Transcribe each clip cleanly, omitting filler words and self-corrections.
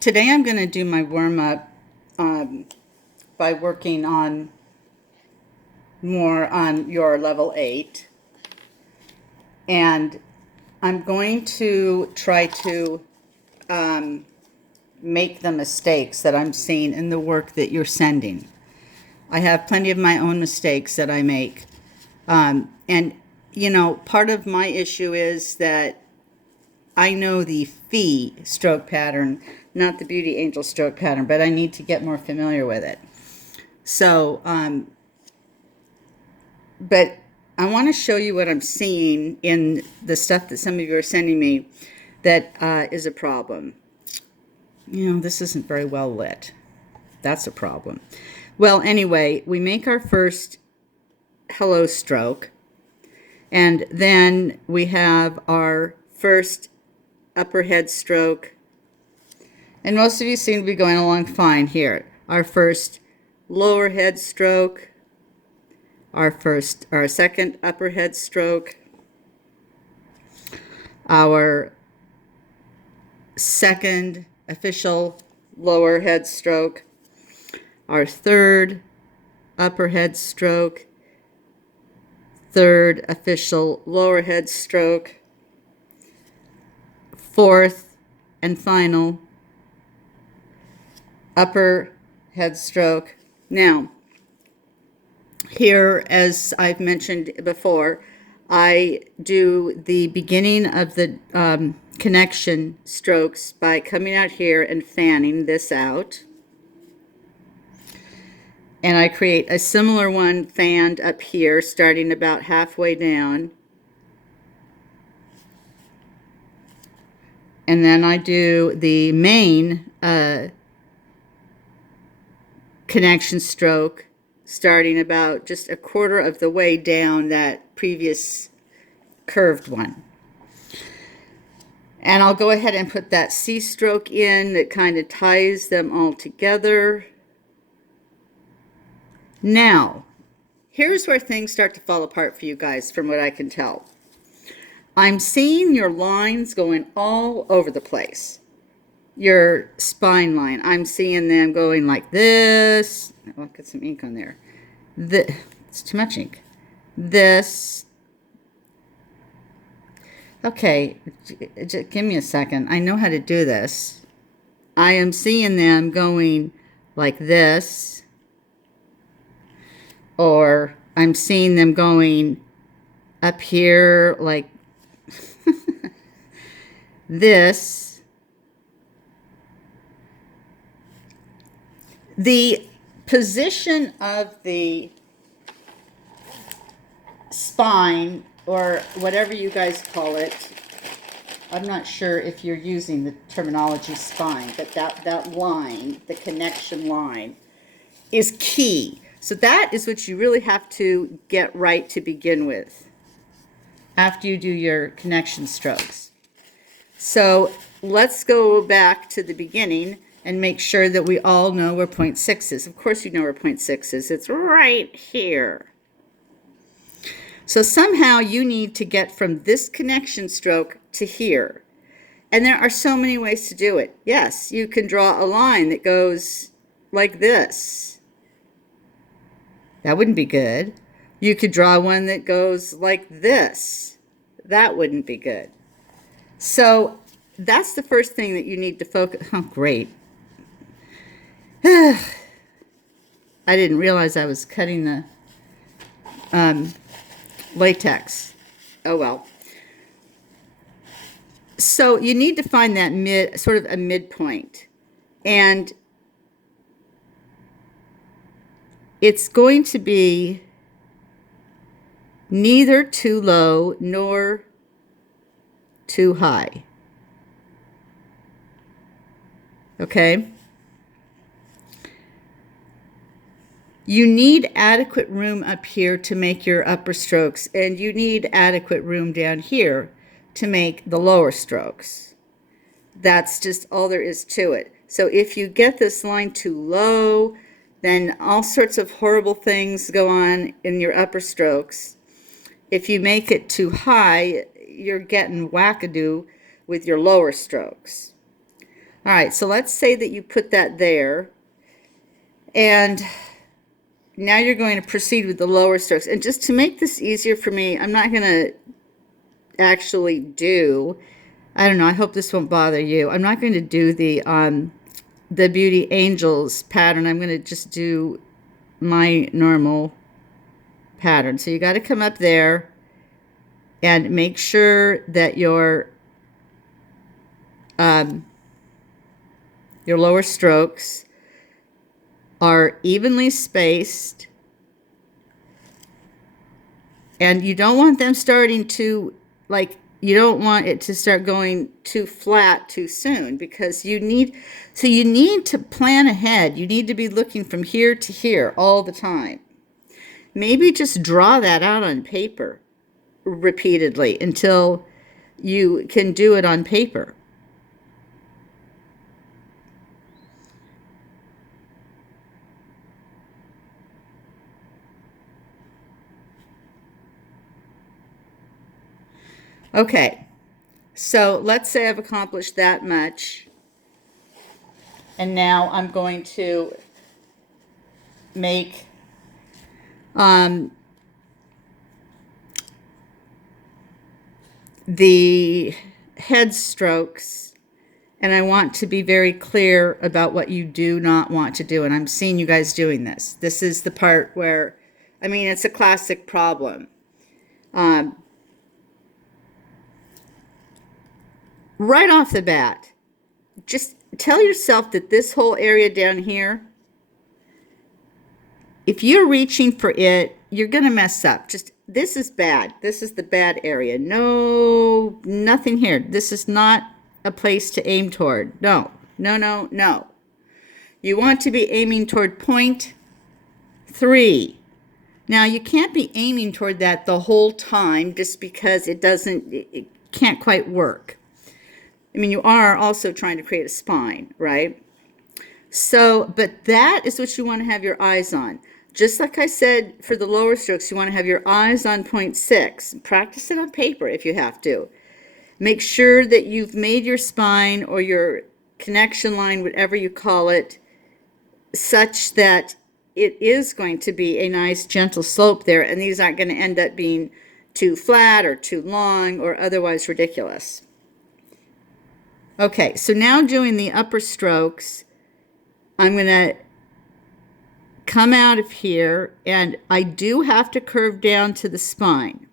Today I'm going to do my warm-up by working on more on your level 8. And I'm going to try to make the mistakes that I'm seeing in the work that you're sending. I have plenty of my own mistakes that I make. And, part of my issue is that I know the Fee stroke pattern, not the Beauty Angel stroke pattern, but I need to get more familiar with it. So, but I want to show you what I'm seeing in the stuff that some of you are sending me that is a problem. This isn't very well lit. That's a problem. Well, anyway, we make our first hello stroke, and then we have our first upper head stroke. And most of you seem to be going along fine here. Our first lower head stroke, our second upper head stroke, our second official lower head stroke, our third upper head stroke, third official lower head stroke, fourth and final upper head stroke. Now, here, as I've mentioned before, I do the beginning of the connection strokes by coming out here and fanning this out. And I create a similar one fanned up here, starting about halfway down. And then I do the main connection stroke, starting about just a quarter of the way down that previous curved one. And I'll go ahead and put that C stroke in that kind of ties them all together. Now, here's where things start to fall apart for you guys, from what I can tell. I'm seeing your lines going all over the place. Your spine line, I'm seeing them going like this. I'll get some ink on there. It's too much ink. This. Okay, just give me a second. I know how to do this. I am seeing them going like this. Or I'm seeing them going up here like this. The position of the spine, or whatever you guys call it, I'm not sure if you're using the terminology spine, but that line, the connection line, is key. So that is what you really have to get right to begin with after you do your connection strokes. So let's go back to the beginning and make sure that we all know where point 6 is. Of course you know where point 6 is. It's right here. So somehow you need to get from this connection stroke to here. And there are so many ways to do it. Yes, you can draw a line that goes like this. That wouldn't be good. You could draw one that goes like this. That wouldn't be good. So that's the first thing that you need to focus. Oh, great. I didn't realize I was cutting the latex. Oh well. So you need to find that sort of a midpoint. And it's going to be neither too low nor too high. Okay? You need adequate room up here to make your upper strokes, and you need adequate room down here to make the lower strokes. That's just all there is to it. So if you get this line too low, then all sorts of horrible things go on in your upper strokes. If you make it too high, you're getting wackadoo with your lower strokes. All right, so let's say that you put that there, and now you're going to proceed with the lower strokes. And just to make this easier for me, I'm not going to actually do, I don't know, I hope this won't bother you. I'm not going to do the Beauty Angels pattern. I'm going to just do my normal pattern. So you got to come up there and make sure that your lower strokes are evenly spaced, and you don't want them starting to, like, you don't want it to start going too flat too soon, because you need to plan ahead. You need to be looking from here to here all the time. Maybe just draw that out on paper repeatedly until you can do it on paper. Okay, so let's say I've accomplished that much, and now I'm going to make the head strokes, and I want to be very clear about what you do not want to do. And I'm seeing you guys doing this. This is the part where, I mean, it's a classic problem. Right off the bat, just tell yourself that this whole area down here, if you're reaching for it, you're going to mess up. Just, this is bad. This is the bad area. No, nothing here. This is not a place to aim toward. No, no, no, no. You want to be aiming toward point 3. Now, you can't be aiming toward that the whole time just because it can't quite work. I mean, you are also trying to create a spine, right? So, but that is what you want to have your eyes on. Just like I said for the lower strokes, you want to have your eyes on point 6. Practice it on paper if you have to. Make sure that you've made your spine or your connection line, whatever you call it, such that it is going to be a nice gentle slope there, and these aren't going to end up being too flat or too long or otherwise ridiculous. Okay, so now doing the upper strokes, I'm going to come out of here, and I do have to curve down to the spine.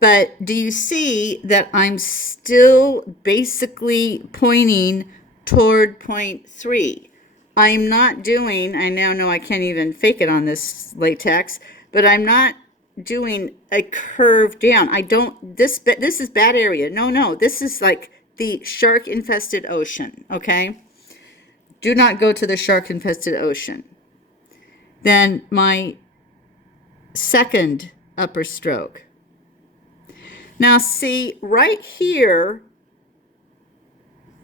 But do you see that I'm still basically pointing toward point 3? I'm not doing, I now know I can't even fake it on this latex, but I'm not doing a curve down. I don't, this is bad area. No, this is like the shark-infested ocean, okay? Do not go to the shark-infested ocean. Then my second upper stroke. Now see, right here,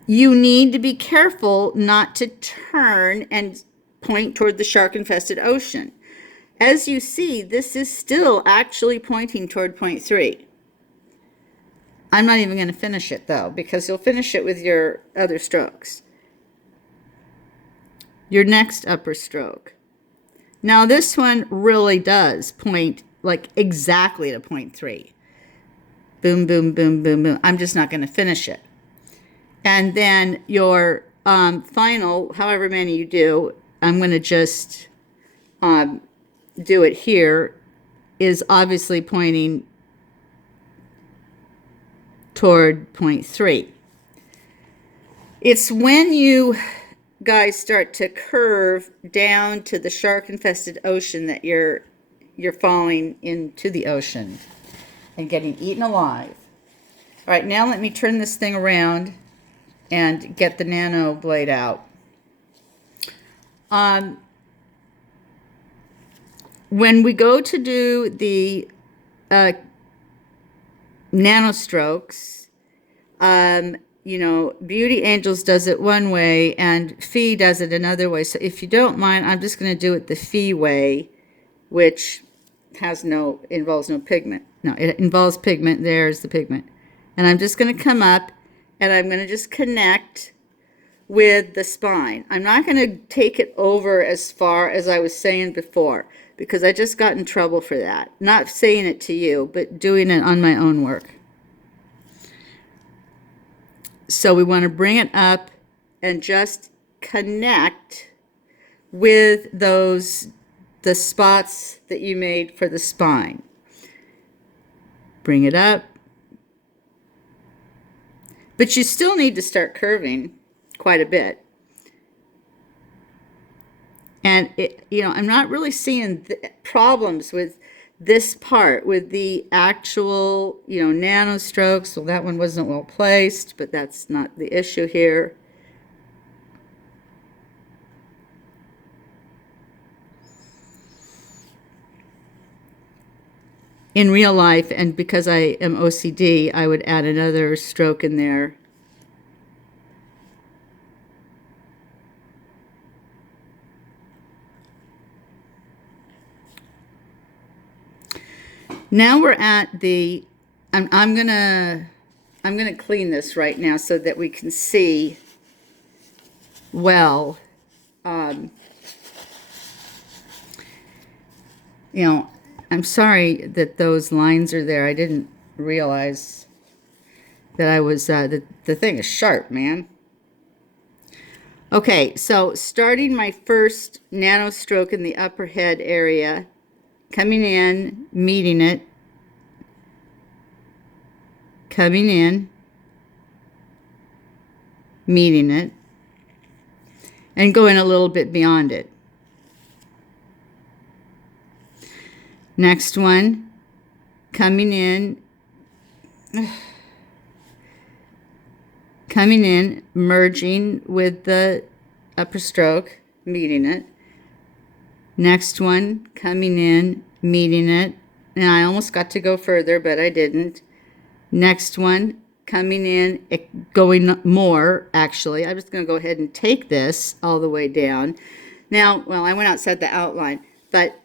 you need to be careful not to turn and point toward the shark-infested ocean. As you see, this is still actually pointing toward point 3. I'm not even going to finish it, though, because you'll finish it with your other strokes. Your next upper stroke. Now, this one really does point, like, exactly to point 3. Boom, boom, boom, boom, boom. I'm just not going to finish it. And then your final, however many you do, I'm going to just do it here, is obviously pointing toward point 3. It's when you guys start to curve down to the shark-infested ocean that you're falling into the ocean and getting eaten alive. All right, now let me turn this thing around and get the nano blade out. When we go to do the nano strokes, you know, Beauty Angels does it one way and Fee does it another way. So if you don't mind, I'm just going to do it the Fee way, which involves no pigment. No, it involves pigment. There's the pigment. And I'm just going to come up and I'm going to just connect with the spine. I'm not going to take it over as far as I was saying before, because I just got in trouble for that. Not saying it to you, but doing it on my own work. So we want to bring it up and just connect with the spots that you made for the spine. Bring it up. But you still need to start curving quite a bit. And I'm not really seeing problems with this part, with the actual, nano strokes. Well, that one wasn't well placed, but that's not the issue here. In real life, and because I am OCD, I would add another stroke in there. Now we're at the, I'm gonna clean this right now so that we can see well. I'm sorry that those lines are there. I didn't realize that I was, the thing is sharp, man. Okay, so starting my first nano stroke in the upper head area, coming in, meeting it, coming in, meeting it, and going a little bit beyond it. Next one, coming in, merging with the upper stroke, meeting it. Next one, coming in, meeting it. And I almost got to go further, but I didn't. Next one, coming in, going more, actually. I'm just going to go ahead and take this all the way down. Now, well, I went outside the outline, but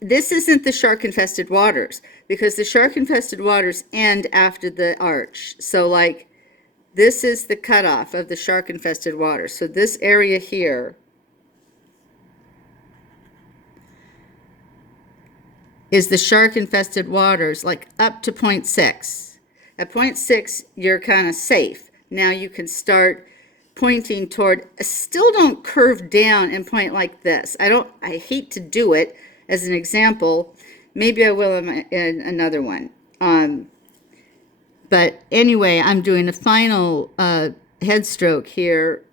this isn't the shark-infested waters, because the shark-infested waters end after the arch. So, like, this is the cutoff of the shark-infested waters. So this area here is the shark-infested waters, like up to 0.6. At 0.6, you're kind of safe. Now you can start pointing toward, still don't curve down and point like this. I hate to do it as an example. Maybe I will in another one. But anyway, I'm doing a final head stroke here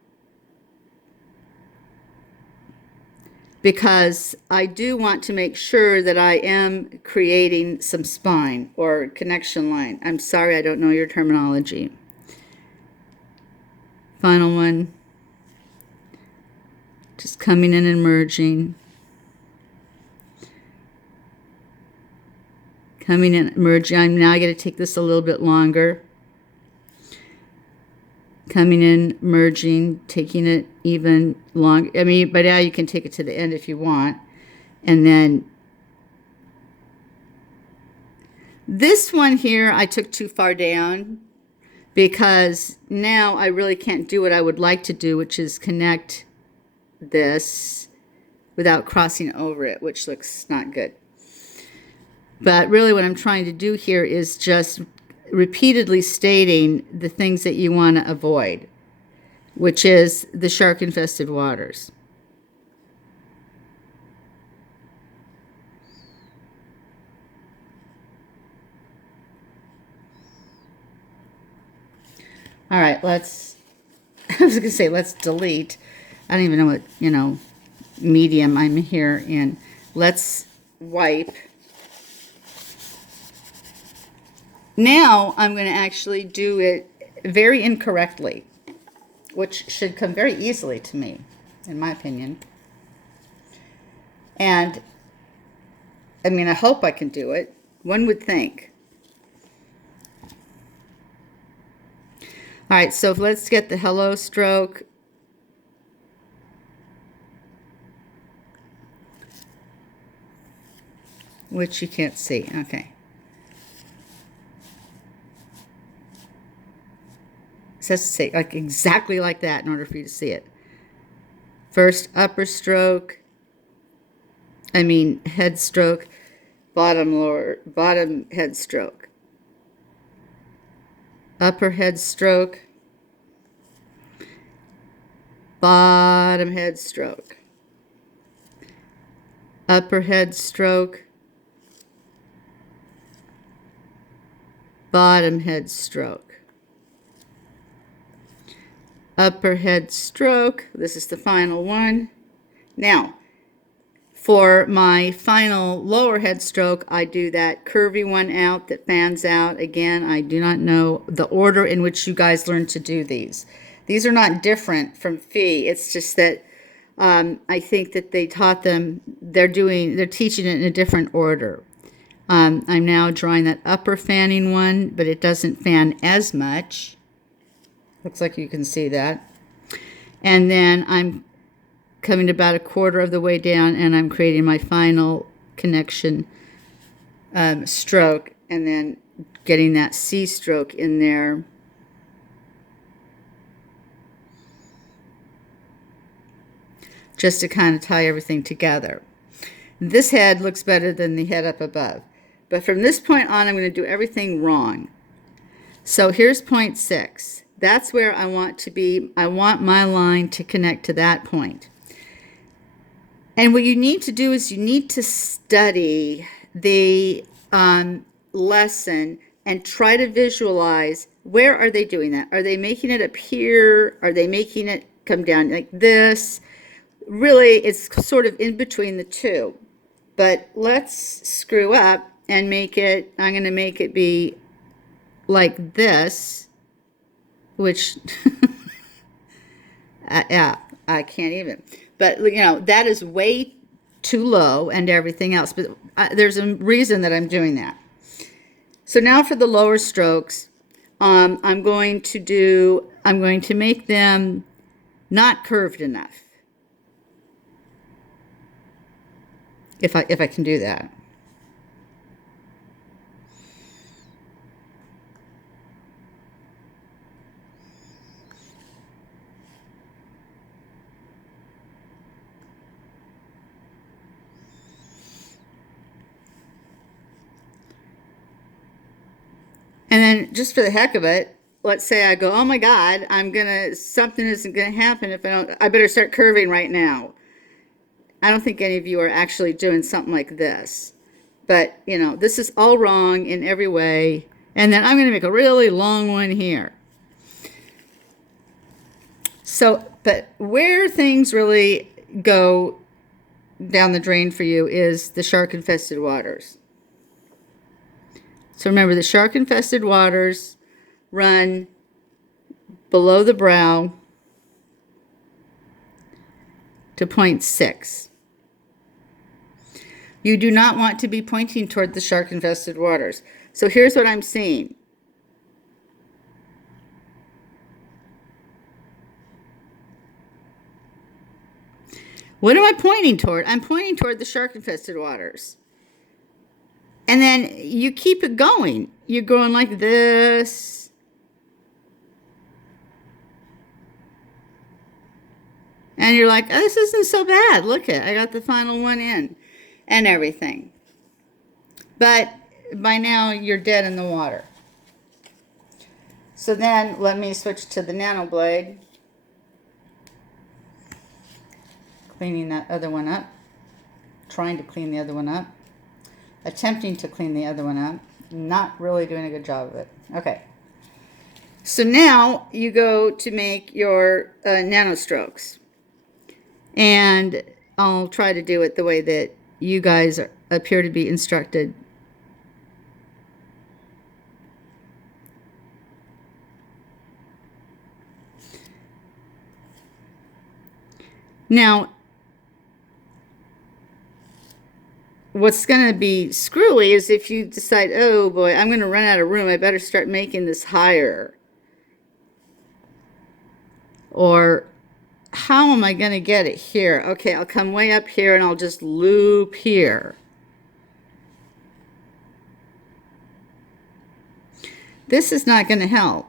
because I do want to make sure that I am creating some spine or connection line. I'm sorry, I don't know your terminology. Final one. Just coming in and merging. Coming in, merging. I'm now going to take this a little bit longer. Coming in, merging, taking it even long. I mean, by now you can take it to the end if you want. And then this one here, I took too far down because now I really can't do what I would like to do, which is connect this without crossing over it, which looks not good. But really what I'm trying to do here is just repeatedly stating the things that you want to avoid, which is the shark-infested waters. All right, I was going to say let's delete. I don't even know what, medium I'm here in. Let's wipe. Now I'm going to actually do it very incorrectly, which should come very easily to me, in my opinion. And, I mean, I hope I can do it. One would think. All right, so let's get the hello stroke. Which you can't see. Okay. So has to say like exactly like that in order for you to see it. First upper stroke, head stroke, bottom head stroke. Upper head stroke, bottom head stroke. Upper head stroke, bottom head stroke. Upper head stroke. This is the final one. Now, for my final lower head stroke, I do that curvy one out that fans out. Again, I do not know the order in which you guys learn to do these. These are not different from Fee. It's just that I think that they taught them, they're teaching it in a different order. I'm now drawing that upper fanning one, but it doesn't fan as much. Looks like you can see that. And then I'm coming about a quarter of the way down, and I'm creating my final connection stroke, and then getting that C stroke in there. Just to kind of tie everything together. This head looks better than the head up above. But from this point on, I'm going to do everything wrong. So here's point 6. That's where I want to be. I want my line to connect to that point. And what you need to do is you need to study the lesson and try to visualize where are they doing that. Are they making it up here? Are they making it come down like this? Really, it's sort of in between the two. But let's screw up and make it, I'm going to make it be like this, which, yeah, I can't even. But, you know, that is way too low and everything else. But there's a reason that I'm doing that. So now for the lower strokes, I'm going to make them not curved enough. If I can do that. And then just for the heck of it, let's say I go, oh my God, something isn't gonna happen if I better start curving right now. I don't think any of you are actually doing something like this. But, you know, this is all wrong in every way. And then I'm going to make a really long one here. So, but where things really go down the drain for you is the shark-infested waters. So remember, the shark-infested waters run below the brow to point 6. You do not want to be pointing toward the shark-infested waters. So here's what I'm seeing. What am I pointing toward? I'm pointing toward the shark-infested waters. And then you keep it going. You're going like this. And you're like, oh, this isn't so bad. Look at it. I got the final one in. And everything. But by now you're dead in the water. So then let me switch to the nano blade. Cleaning that other one up. Trying to clean the other one up. Attempting to clean the other one up. Not really doing a good job of it. Okay. So now you go to make your nano strokes. And I'll try to do it the way that you guys appear to be instructed. Now, what's going to be screwy is if you decide, oh boy, I'm going to run out of room. I better start making this higher. Or how am I going to get it here? Okay, I'll come way up here and I'll just loop here. This is not going to help.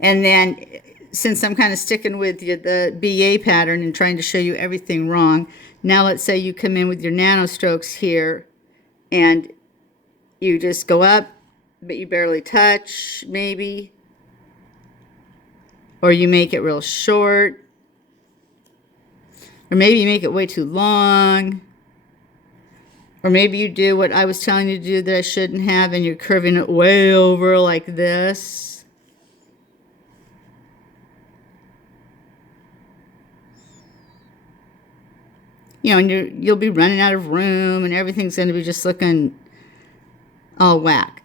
And then, since I'm kind of sticking with the BA pattern and trying to show you everything wrong, now let's say you come in with your nano strokes here and you just go up, but you barely touch, maybe. Or you make it real short. Or maybe you make it way too long. Or maybe you do what I was telling you to do that I shouldn't have, and you're curving it way over like this. You know, and you'll be running out of room, and everything's going to be just looking all whack.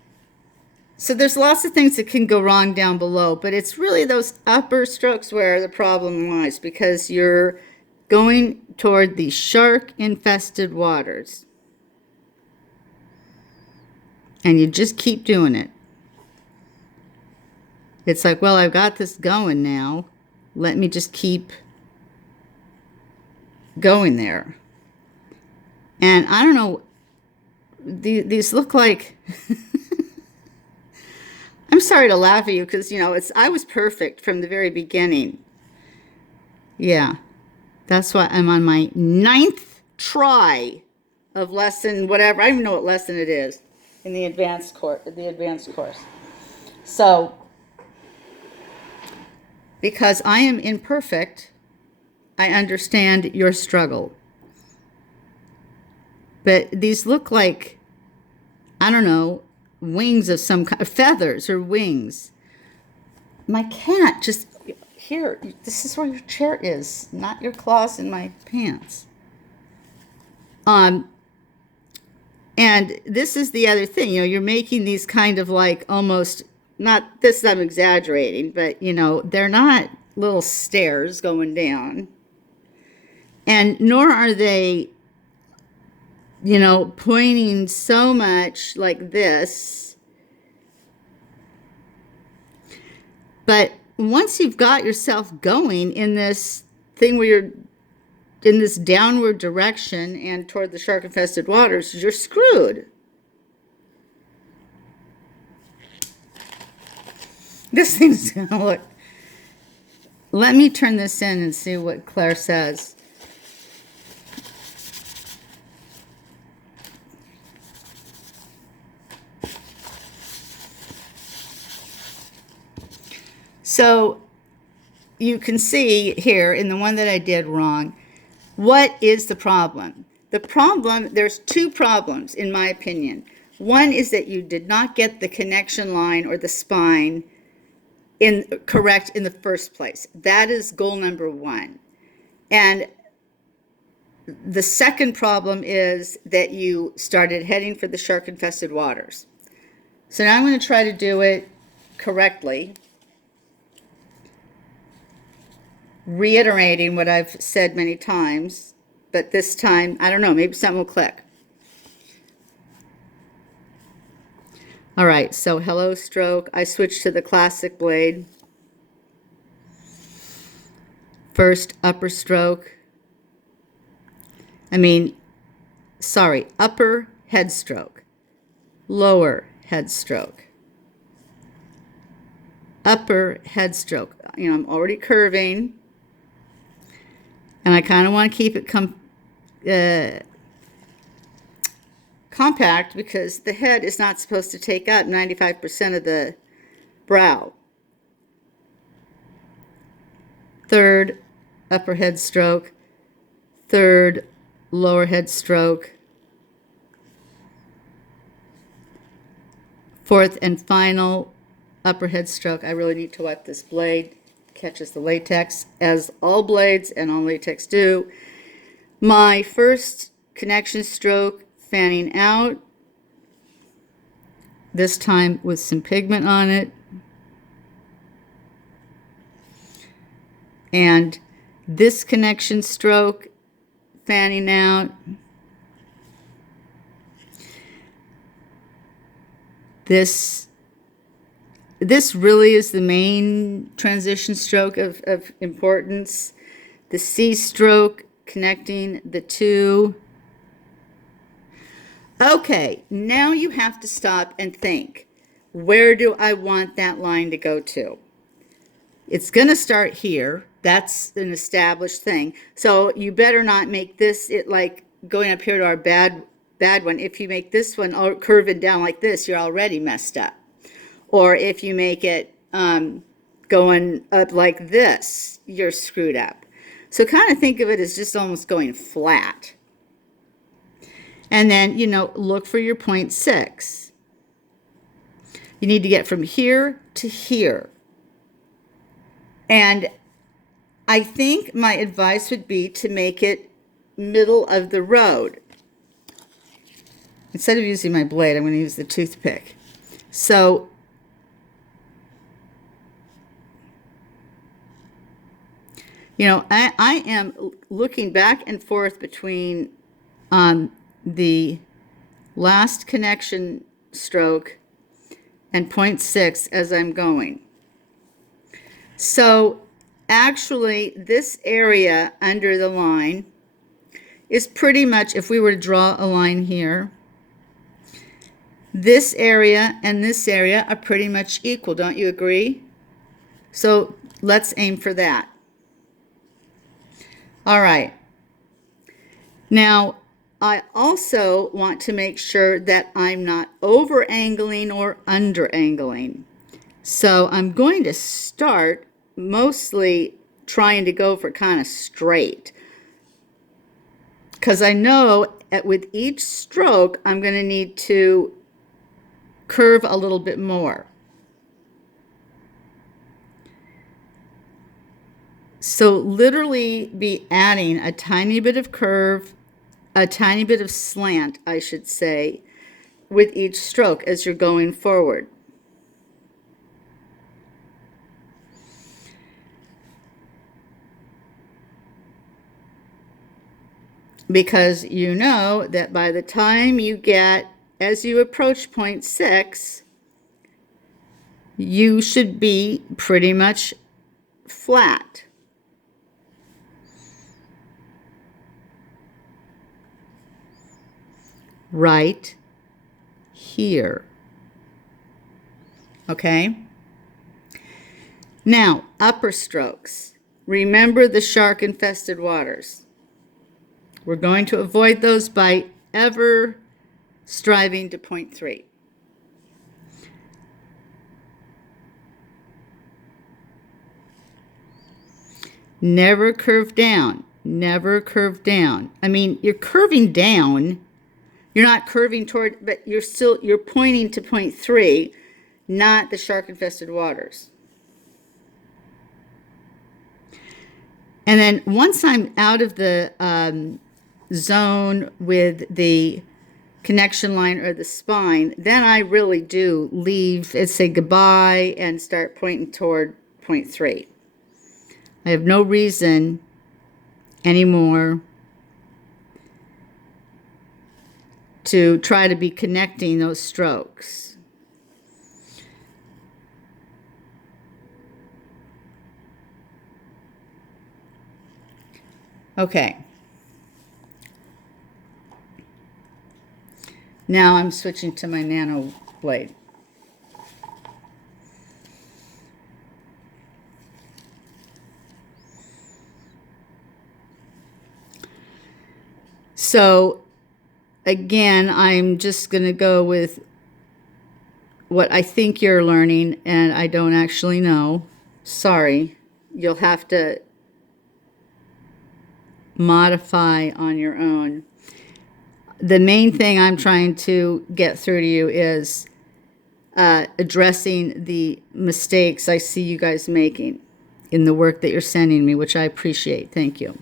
So there's lots of things that can go wrong down below, but it's really those upper strokes where the problem lies, because you're going toward the shark-infested waters. And you just keep doing it. It's like, well, I've got this going now. Let me just keep going there. And I don't know, these look like... I'm sorry to laugh at you because, you know, I was perfect from the very beginning. Yeah, that's why I'm on my 9th try of lesson, whatever. I don't even know what lesson it is in the advanced course. So, because I am imperfect, I understand your struggle. But these look like, I don't know, wings of some kind, feathers or wings. My cat just, here, this is where your chair is, not your claws in my pants. And this is the other thing, you know, you're making these kind of like almost, not this, I'm exaggerating, but you know, they're not little stairs going down. And nor are they, you know, pointing so much like this. But once you've got yourself going in this thing where you're in this downward direction and toward the shark-infested waters, you're screwed. This thing's gonna look... Let me turn this in and see what Claire says. So you can see here in the one that I did wrong, what is the problem? The problem, there's two problems in my opinion. One is that you did not get the connection line or the spine correct in the first place. That is goal number one. And the second problem is that you started heading for the shark-infested waters. So now I'm going to try to do it correctly, reiterating what I've said many times, but this time, I don't know, maybe something will click. All right, so hello stroke. I switched to the classic blade. First upper stroke. Upper head stroke. Lower head stroke. Upper head stroke. You know, I'm already curving. And I kind of want to keep it compact because the head is not supposed to take up 95% of the brow. Third upper head stroke. Third lower head stroke. Fourth and final upper head stroke. I really need to wipe this blade. Catches the latex, as all blades and all latex do. My first connection stroke, fanning out, this time with some pigment on it. And this connection stroke, fanning out. This really is the main transition stroke of importance. The C stroke connecting the two. Okay, now you have to stop and think, where do I want that line to go to? It's going to start here. That's an established thing. So you better not make this it like going up here to our bad one. If you make this one curving down like this, you're already messed up. Or if you make it going up like this, you're screwed up. So kind of think of it as just almost going flat. And then, look for your 0.6. You need to get from here to here. And I think my advice would be to make it middle of the road. Instead of using my blade, I'm going to use the toothpick. So I am looking back and forth between the last connection stroke and 0.6 as I'm going. So actually this area under the line is pretty much, if we were to draw a line here, this area and this area are pretty much equal. Don't you agree? So let's aim for that. All right. Now, I also want to make sure that I'm not over angling or under angling. So I'm going to start mostly trying to go for kind of straight. Because I know with each stroke, I'm going to need to curve a little bit more. So literally be adding a tiny bit of curve, a tiny bit of slant, I should say, with each stroke as you're going forward. Because you know that by the time you get, as you approach 0.6, you should be pretty much flat. Right here. Okay? Now, upper strokes. Remember the shark-infested waters. We're going to avoid those by ever striving to 0.3. Never curve down. Never curve down. I mean, you're curving down. You're not curving toward, but you're pointing to 0.3, not the shark-infested waters. And then once I'm out of the zone with the connection line or the spine, then I really do leave and say goodbye and start pointing toward 0.3. I have no reason anymore to try to be connecting those strokes. Okay. Now I'm switching to my nano blade. So again, I'm just going to go with what I think you're learning, and I don't actually know. Sorry. You'll have to modify on your own. The main thing I'm trying to get through to you is addressing the mistakes I see you guys making in the work that you're sending me, which I appreciate. Thank you.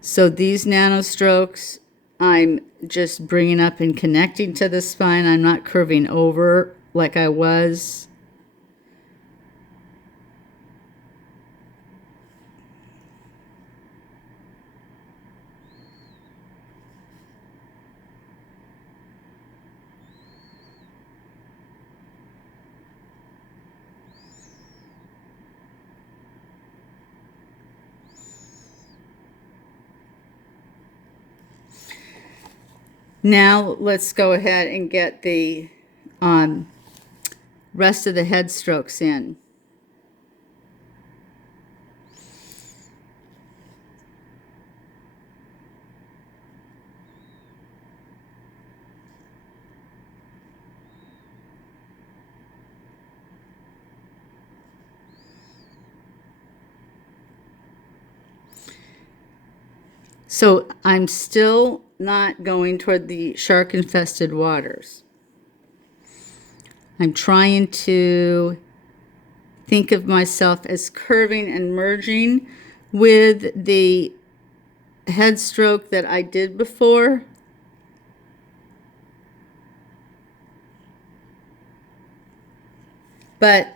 So these nano strokes, I'm just bringing up and connecting to the spine. I'm not curving over like I was. Now let's go ahead and get the rest of the head strokes in. So I'm still not going toward the shark-infested waters. I'm trying to think of myself as curving and merging with the head stroke that I did before. But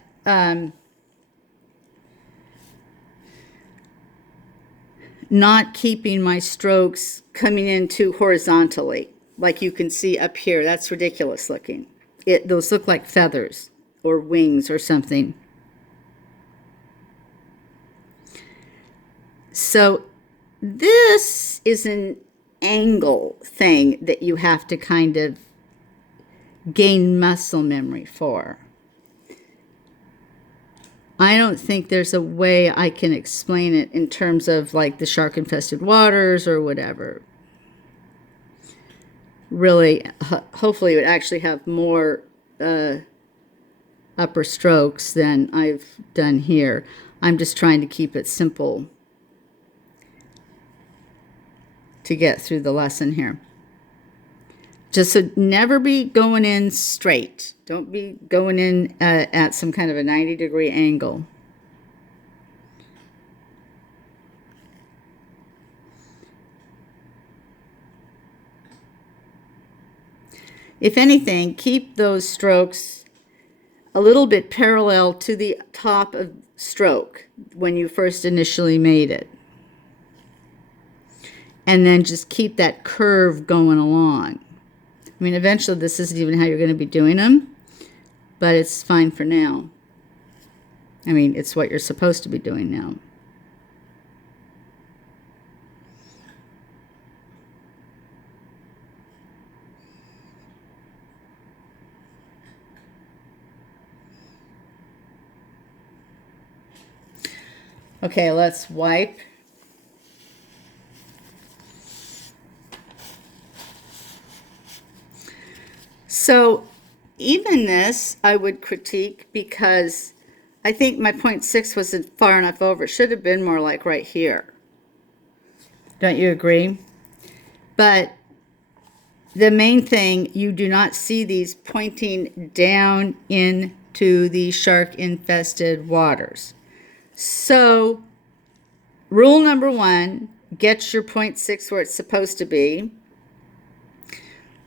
not keeping my strokes coming in too horizontally, like you can see up here. That's ridiculous looking. Those look like feathers or wings or something. So this is an angle thing that you have to kind of gain muscle memory for. I don't think there's a way I can explain it in terms of like the shark-infested waters or whatever. Really, hopefully it would actually have more upper strokes than I've done here. I'm just trying to keep it simple to get through the lesson here. Just so never be going in straight. Don't be going in at some kind of a 90-degree angle. If anything, keep those strokes a little bit parallel to the top of stroke when you first initially made it. And then just keep that curve going along. I mean, eventually this isn't even how you're going to be doing them, but it's fine for now. I mean, it's what you're supposed to be doing now. Okay, let's wipe. So even this I would critique because I think my 0.6 wasn't far enough over. It should have been more like right here. Don't you agree? But the main thing, you do not see these pointing down into the shark-infested waters. So rule number 1, get your 0.6 where it's supposed to be.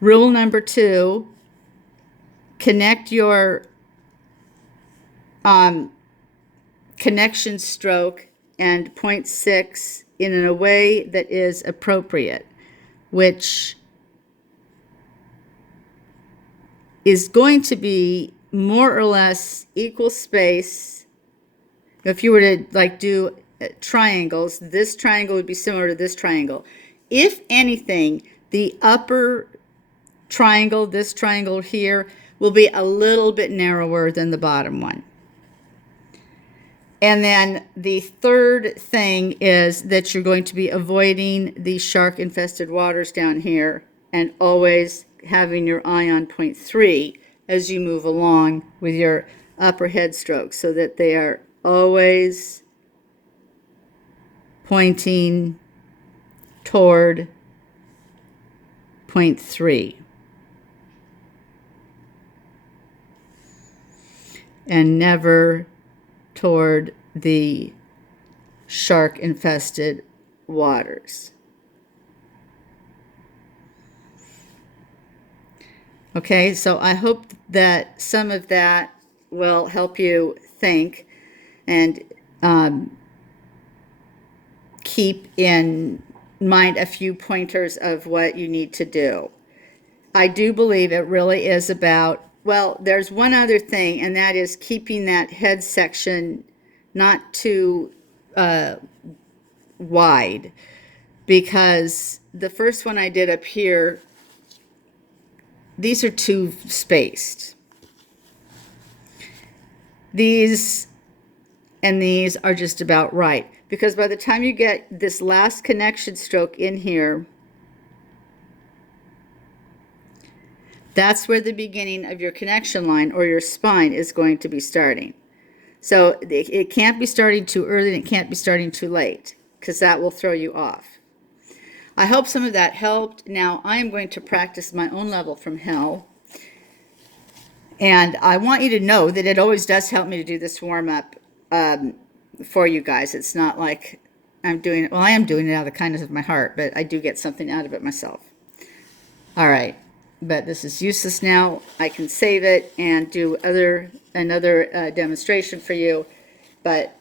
Rule number 2, connect your connection stroke and 0.6 in a way that is appropriate, which is going to be more or less equal space. If you were to like do triangles, this triangle would be similar to this triangle. If anything, the upper triangle, this triangle here, will be a little bit narrower than the bottom one. And then the third thing is that you're going to be avoiding the shark-infested waters down here and always having your eye on 0.3 as you move along with your upper head strokes, so that they are always pointing toward 0.3. And never toward the shark-infested waters. Okay, so I hope that some of that will help you think and keep in mind a few pointers of what you need to do. I do believe it really is about, well, there's one other thing, and that is keeping that head section not too wide, because the first one I did up here, these are too spaced. These and these are just about right, because by the time you get this last connection stroke in here, that's where the beginning of your connection line or your spine is going to be starting. So it can't be starting too early and it can't be starting too late, because that will throw you off. I hope some of that helped. Now I am going to practice my own level from hell. And I want you to know that it always does help me to do this warm-up for you guys. It's not like I'm doing it. Well, I am doing it out of the kindness of my heart, but I do get something out of it myself. All right. But this is useless now. I can save it and do another demonstration for you. But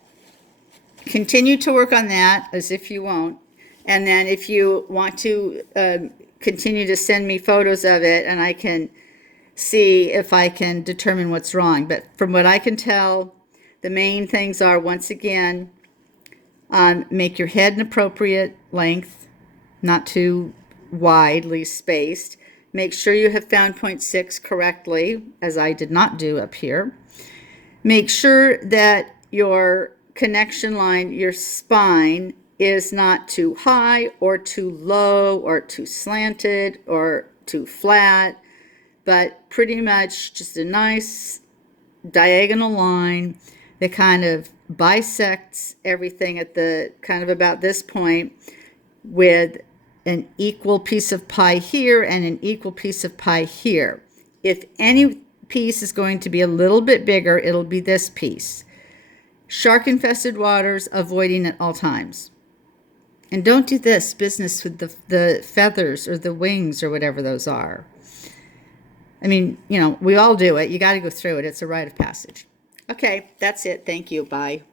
continue to work on that as if you won't. And then if you want to continue to send me photos of it, and I can see if I can determine what's wrong. But from what I can tell, the main things are, once again, make your head an appropriate length, not too widely spaced. Make sure you have found 0.6 correctly, as I did not do up here. Make sure that your connection line, your spine, is not too high or too low or too slanted or too flat, but pretty much just a nice diagonal line that kind of bisects everything at the kind of about this point, with an equal piece of pie here and an equal piece of pie here. If any piece is going to be a little bit bigger, it'll be this piece. Shark-infested waters, avoiding at all times. And don't do this business with the feathers or the wings or whatever those are. I mean, you know, we all do it. You got to go through it. It's a rite of passage. Okay, that's it. Thank you. Bye.